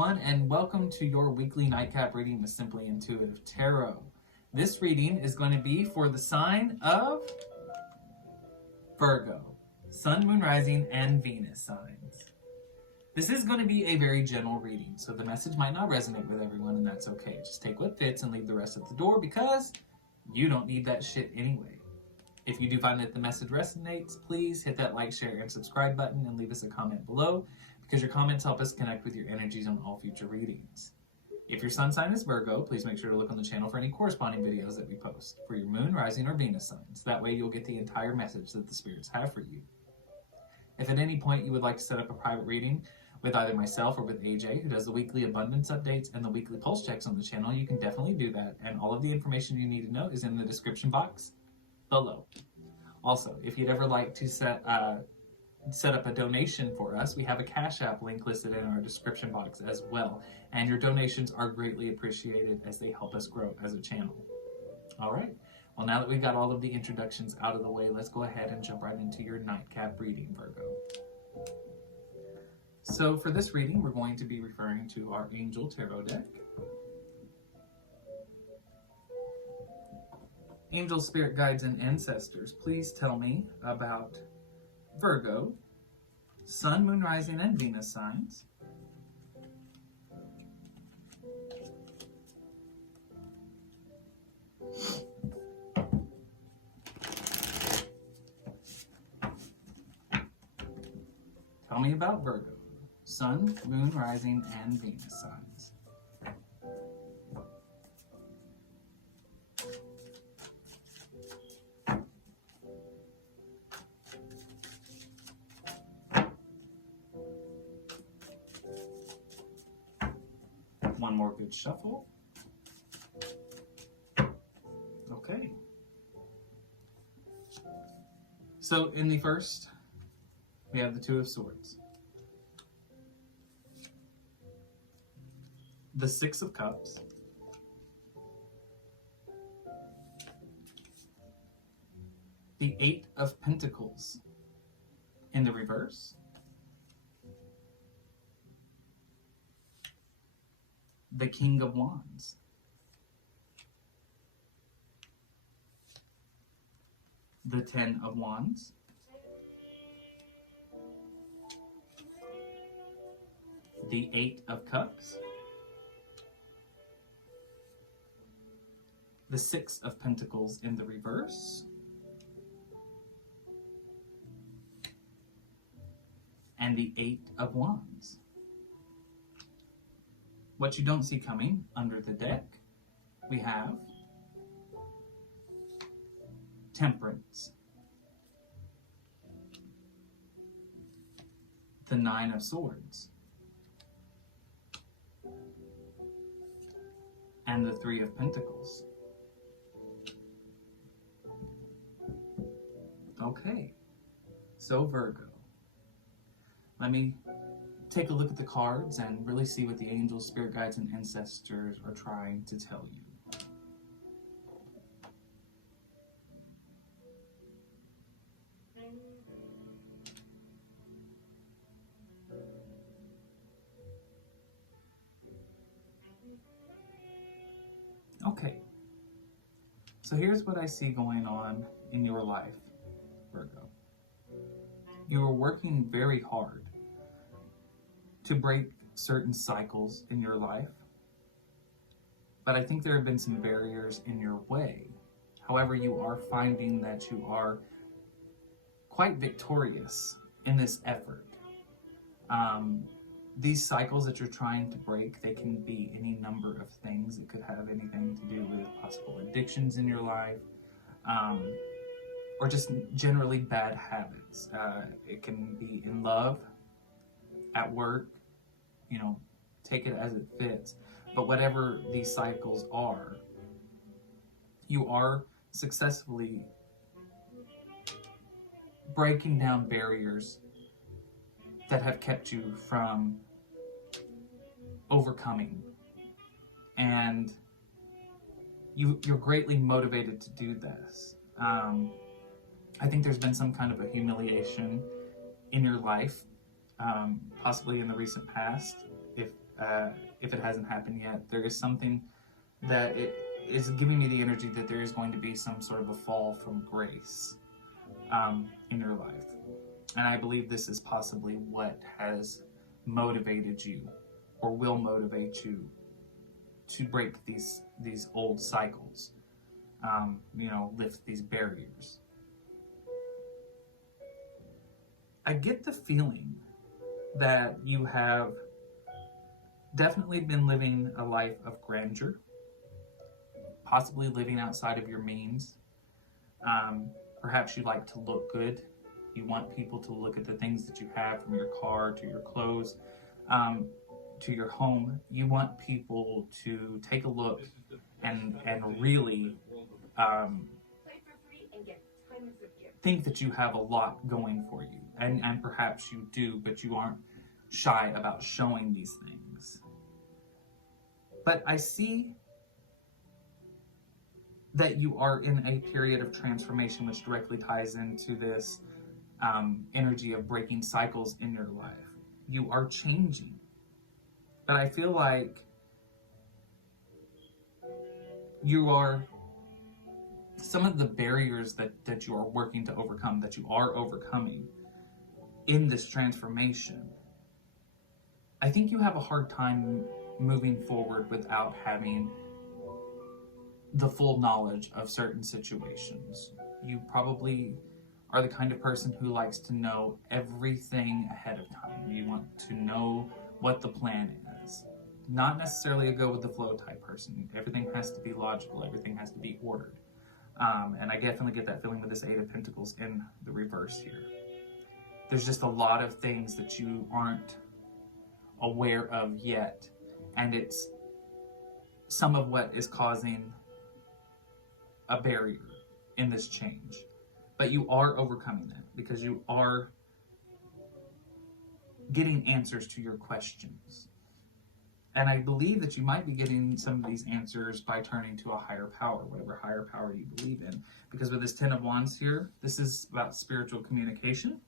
everyone, and welcome to your weekly nightcap reading with Simply Intuitive Tarot. This reading is going to be for the sign of Virgo, Sun, Moon, Rising, and Venus signs. This is going to be a very general reading, so the message might not resonate with everyone, and that's okay. Just take what fits and leave the rest at the door because you don't need that shit anyway. If you do find that the message resonates, please hit that like, share, and subscribe button and leave us a comment below, because your comments help us connect with your energies on all future readings. If your sun sign is Virgo, please make sure to look on the channel for any corresponding videos that we post for your moon, rising, or Venus signs. That way you'll get the entire message that the spirits have for you. If at any point you would like to set up a private reading with either myself or with AJ, who does the weekly abundance updates and the weekly pulse checks on the channel, you can definitely do that, and all of the information you need to know is in the description box below. Also, if you'd ever like to set up a donation for us, we have a Cash App link listed in our description box as well, and your donations are greatly appreciated as they help us grow as a channel. All right, well, now that we've got all of the introductions out of the way, let's go ahead and jump right into your nightcap reading, Virgo. So for this reading, we're going to be referring to our Angel Tarot deck. Angel, spirit guides, and ancestors, please tell me about Virgo, Sun, Moon, Rising, and Venus signs. Tell me about Virgo, Sun, Moon, Rising, and Venus signs. One more good shuffle. Okay. So in the first, we have the Two of Swords, the Six of Cups, the Eight of Pentacles in the reverse, the King of Wands, the Ten of Wands, the Eight of Cups, the Six of Pentacles in the reverse, and the Eight of Wands. What you don't see coming under the deck, we have Temperance, the Nine of Swords, and the Three of Pentacles. Okay, so Virgo, let me take a look at the cards and really see what the angels, spirit guides, and ancestors are trying to tell you. Okay, so here's what I see going on in your life, Virgo. You are working very hard to break certain cycles in your life, but I think there have been some barriers in your way. However, you are finding that you are quite victorious in this effort. These cycles that you're trying to break, they can be any number of things. It could have anything to do with possible addictions in your life, or just generally bad habits. It can be in love, at work, you know, take it as it fits. But whatever these cycles are, you are successfully breaking down barriers that have kept you from overcoming. And you're greatly motivated to do this. I think there's been some kind of a humiliation in your life, possibly in the recent past, if if it hasn't happened yet. There is something that it is giving me the energy that there is going to be some sort of a fall from grace in your life. And I believe this is possibly what has motivated you or will motivate you to break these old cycles, lift these barriers. I get the feeling that you have definitely been living a life of grandeur, possibly living outside of your means. Perhaps you like to look good. You want people to look at the things that you have, from your car to your clothes, to your home. You want people to take a look and really think that you have a lot going for you. And perhaps you do, but you aren't shy about showing these things. But I see that you are in a period of transformation, which directly ties into this energy of breaking cycles in your life. You are changing. But I feel like some of the barriers that you are working to overcome, that you are overcoming in this transformation, I think you have a hard time moving forward without having the full knowledge of certain situations. You probably are the kind of person who likes to know everything ahead of time. You want to know what the plan is. Not necessarily a go with the flow type person. Everything has to be logical. Everything has to be ordered. And I definitely get that feeling with this Eight of Pentacles in the reverse here. There's just a lot of things that you aren't aware of yet. And it's some of what is causing a barrier in this change. But you are overcoming that because you are getting answers to your questions. And I believe that you might be getting some of these answers by turning to a higher power, whatever higher power you believe in. Because with this Ten of Wands here, this is about spiritual communication.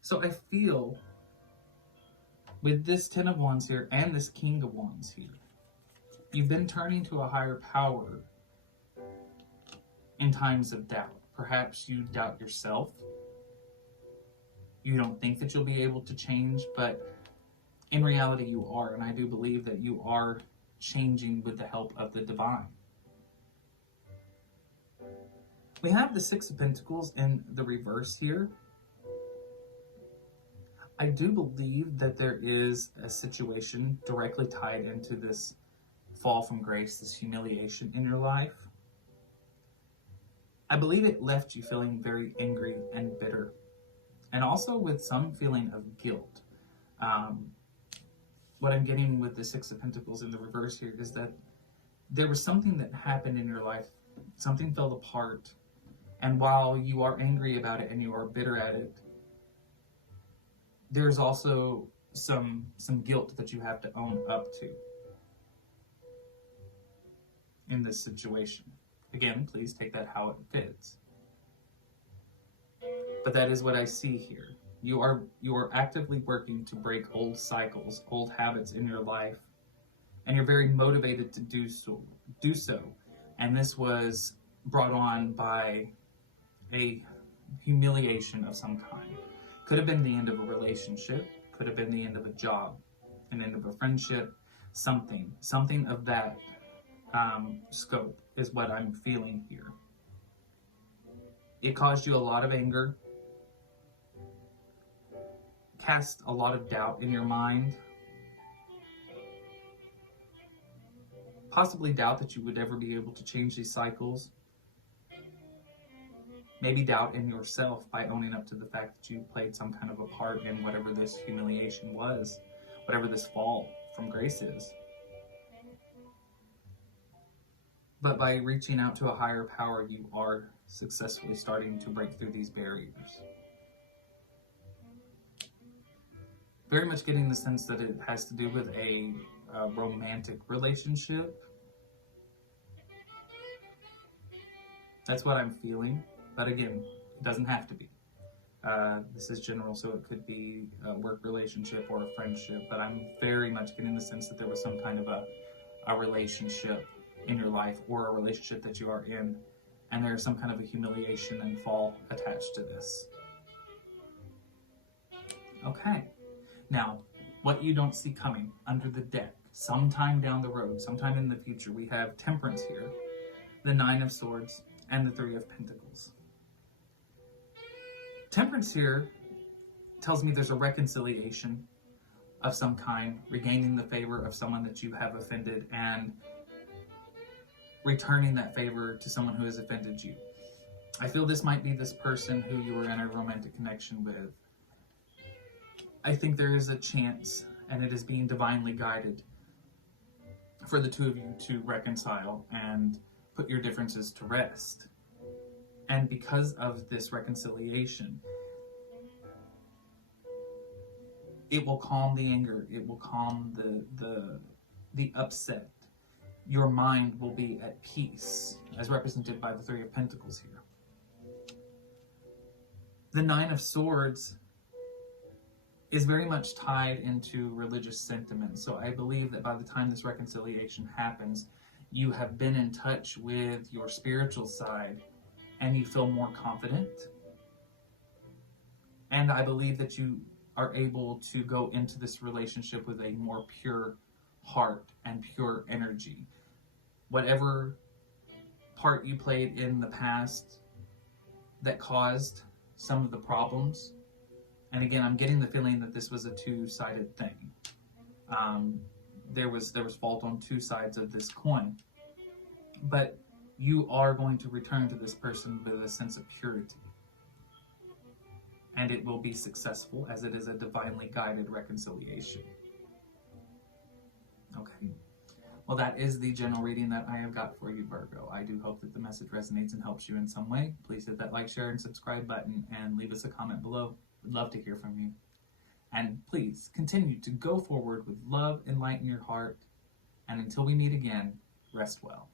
So I feel with this Ten of Wands here and this King of Wands here, you've been turning to a higher power in times of doubt. Perhaps you doubt yourself. You don't think that you'll be able to change, but in reality you are. And I do believe that you are changing with the help of the divine. We have the Six of Pentacles in the reverse here. I do believe that there is a situation directly tied into this fall from grace, this humiliation in your life. I believe it left you feeling very angry and bitter, and also with some feeling of guilt. What I'm getting with the Six of Pentacles in the reverse here is that there was something that happened in your life, something fell apart, and while you are angry about it and you are bitter at it, there's also some guilt that you have to own up to in this situation. Again, please take that how it fits. But that is what I see here. You are actively working to break old cycles, old habits in your life, and you're very motivated to do so. And this was brought on by a humiliation of some kind. Could have been the end of a relationship, could have been the end of a job, an end of a friendship, something of that scope is what I'm feeling here. It caused you a lot of anger, cast a lot of doubt in your mind, possibly doubt that you would ever be able to change these cycles, maybe doubt in yourself by owning up to the fact that you played some kind of a part in whatever this humiliation was, whatever this fall from grace is. But by reaching out to a higher power, you are successfully starting to break through these barriers. Very much getting the sense that it has to do with a romantic relationship. That's what I'm feeling. But again, it doesn't have to be. This is general, so it could be a work relationship or a friendship, but I'm very much getting the sense that there was some kind of a relationship in your life, or a relationship that you are in, and there's some kind of a humiliation and fall attached to this. Okay, now, what you don't see coming under the deck, sometime down the road, sometime in the future, we have Temperance here, the Nine of Swords, and the Three of Pentacles. Temperance here tells me there's a reconciliation of some kind, regaining the favor of someone that you have offended, and returning that favor to someone who has offended you. I feel this might be this person who you were in a romantic connection with. I think there is a chance, and it is being divinely guided, for the two of you to reconcile and put your differences to rest. And because of this reconciliation, it will calm the anger, it will calm the upset. Your mind will be at peace, as represented by the Three of Pentacles here. The Nine of Swords is very much tied into religious sentiment. So I believe that by the time this reconciliation happens, you have been in touch with your spiritual side and you feel more confident. And I believe that you are able to go into this relationship with a more pure heart and pure energy. Whatever part you played in the past that caused some of the problems, and again, I'm getting the feeling that this was a two-sided thing. There was fault on two sides of this coin. But you are going to return to this person with a sense of purity. And it will be successful, as it is a divinely guided reconciliation. Okay. Well, that is the general reading that I have got for you, Virgo. I do hope that the message resonates and helps you in some way. Please hit that like, share, and subscribe button, and leave us a comment below. We'd love to hear from you. And please continue to go forward with love and light in your heart. And until we meet again, rest well.